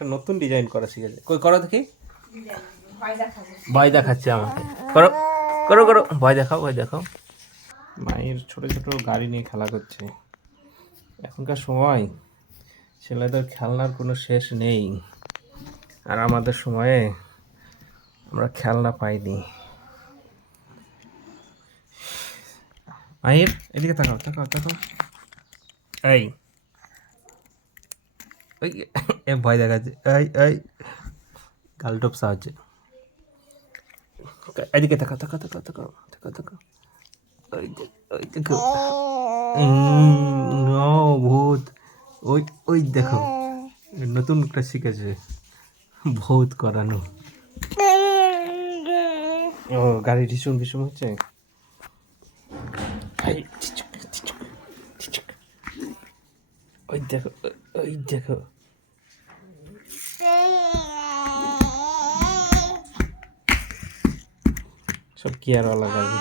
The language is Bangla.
একটা নতুন ডিজাইন করা শিখেছে। কই করো দেখি। ভয় দেখাচ্ছে আমাকে। করো করো করো, ভয় দেখাও, ভয় দেখাও। মায়ের ছোট ছোট গাড়ি নিয়ে খেলা করছে। এখনকার সময় ছেলেদের খেলনার কোনো শেষ নেই, আর আমাদের সময়ে আমরা খেলনা পাইনি। মায়ের এদিকে তাকাও, তাকাও, তাকাও। এই ওই এ ভয় দেখাচ্ছে। এই এই গালটপ সাহায্যে। এদিকে তাকাও, তাকাও, তাকাও, তাকাও, তাকাও, তাকাও। ওই ওই দেখো। নো, ভূত। ওই ওই দেখো, নতুন একটা শিখেছে, ভূত করানো। ও গাড়ি ঢিসুম ঢিসুম হচ্ছে। ওই দেখো, ওই দেখো। সব গিয়ারওয়ালা গাড়ি।